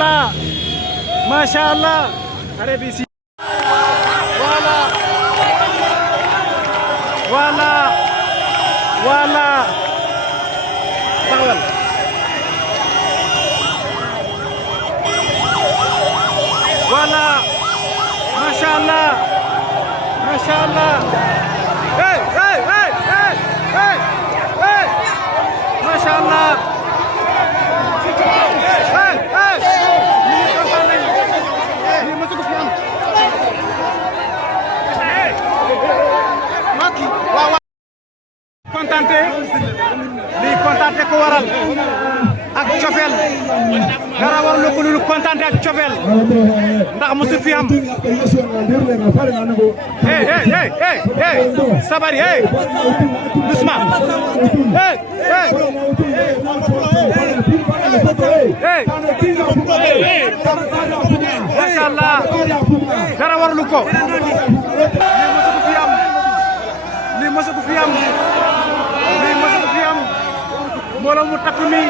allah masha allah arrêt ici voilà voilà voilà taxawal voilà masha allah hey hey hey hey hey hey masha allah hey hey ni ma ko fi am maki waaw kontante li kontante ko waral ak cofeel dara war na ko lu kontante ak cofeel ndax musu fi am hey hey hey hey hey sabari hey doucement hey hey hey mashallah dara war lu ko li musu fi am mbooloo mu takku nii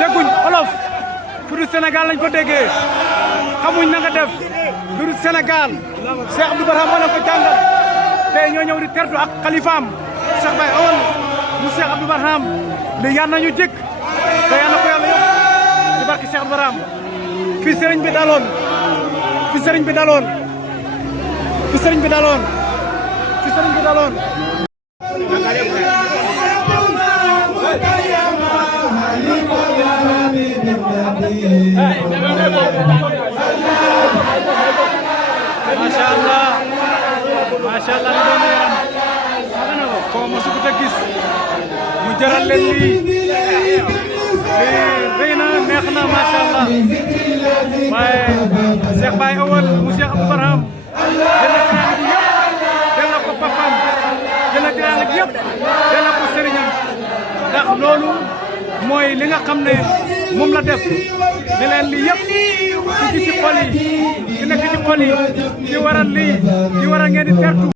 dégguñ olof fu du Sénégal lañ ko déggee xamuñ na nga def lu du Sénégal Cheikh Abdou Barham moo leen ko jàngal tey ñoo ñëw di tertu ak xalifaam Cheikh Baye Awal mu Cheikh Abdou Barham li yal nañu jëkk te yal na ko yàlla yóbbu ci barke Cheikh Abdou Barham fi sëriñ bi daloon fi sëriñ bi daloon fi sëriñ bi daloon fi sëriñ bi daloon mashallah mashallah ni doon yaram ko mosu ko gis mu jaral leen lii reyna neex na mashallah waaye Cheikh Baye Awal mu Cheikh Abdou Barham jël na ko papam jël na tiraanga gi yëpp jël na ko sëriñam ndax loolu mooy li nga xam ne moom la def ne leen lii yëpp ci ci xol yi ci nekk ci xol yi ci waral lii ci waral ngeen di tertu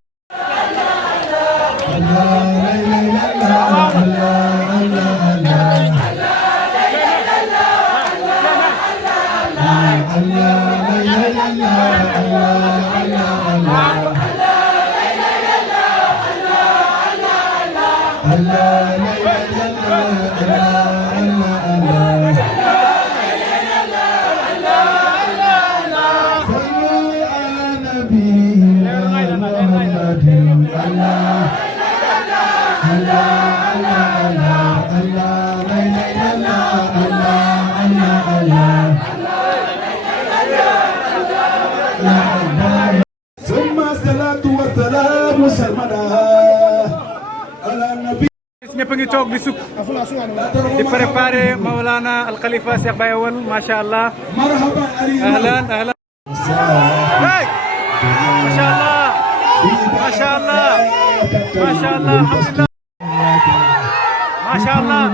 ñëpp a ngi toog di sukk di préparer Mawlana Al Khalifa Cheikh Baye Awal masha Allah ahlan ahlan hey masha Allah masha Allah masha Allah alhamdulillah masha Allah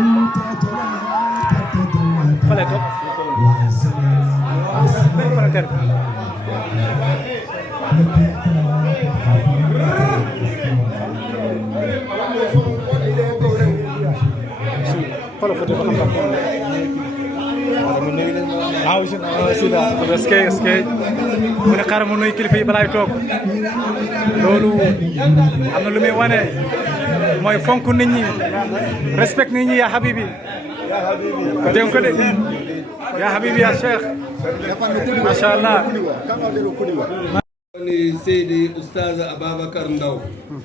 fale toog Kalau foto ko xam waaw sida eske mu ne xaaral ma nuyu kilifa yi balaay toog loolu am na lu muy wane mooy fonk nit ñi respect nit ñi yaa habibi dégg ko de yaa habibi yaa cheikh masha Allah ngoni Seydi Oustaz Ababacar Ndaw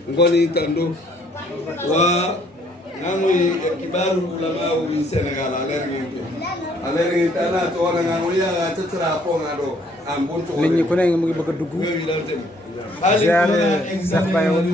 ngoni kando wa nangui kibaru ulama wi Sénégal alergi tana to wala ngani ya tatra ko ngado am buntu nit ñi ku ne mu ngi bëgg a dugg ziaré Cheikh Baye Awal